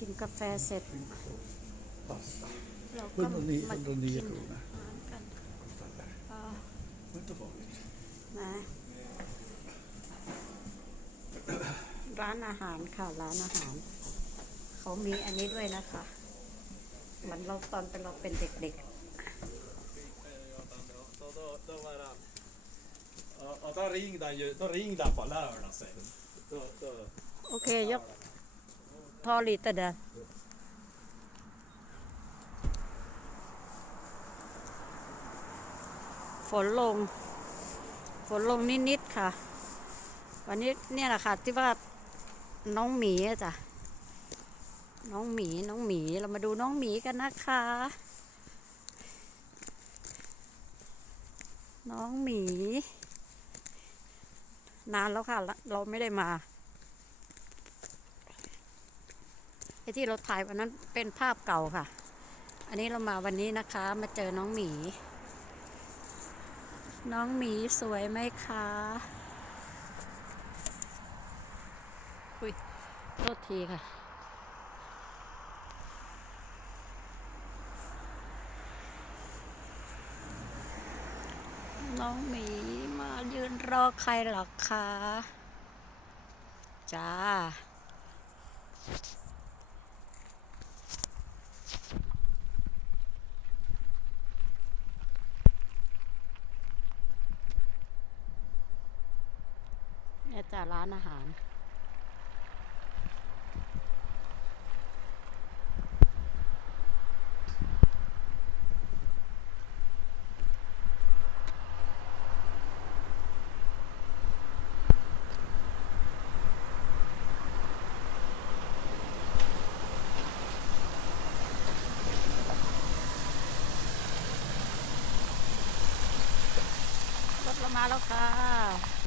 กินกาแฟเสร็จ Pasta. เราก็109มา109กิน kronor อาหารกัน kostar där. อ่า Det var inte farligt. นะร้านอาหารค่ะร้านอาหาร เขามีอันนี้ด้วยนะคะเหมือนเราตอนเป็นเราเป็นเด็ก Då, då, då var han... Ja, och då ringde han ju, då ringde han på lördag sen. Då, då, ๆ โอเคยก ทอลีตเดนฝนลง ฝนลงนิดๆค่ะ วันนี้เนี่ยแหละค่ะที่ว่าน้องหมีอะจ้ะ น้องหมี น้องหมี เรามาดูน้องหมีกันนะคะ น้องหมี นานแล้วค่ะ เราไม่ได้มา ไอ้ที่เราถ่ายวันนั้นเป็นภาพเก่าค่ะ อันนี้เรามาวันนี้นะคะ มาเจอน้องหมี น้องหมีสวยไหมคะอุ้ยโทษทีค่ะ น้องหมีมายืนรอใครหรอคะ จ้า เนี่ยจ้าร้านอาหาร รถเรามาแล้วค่ะ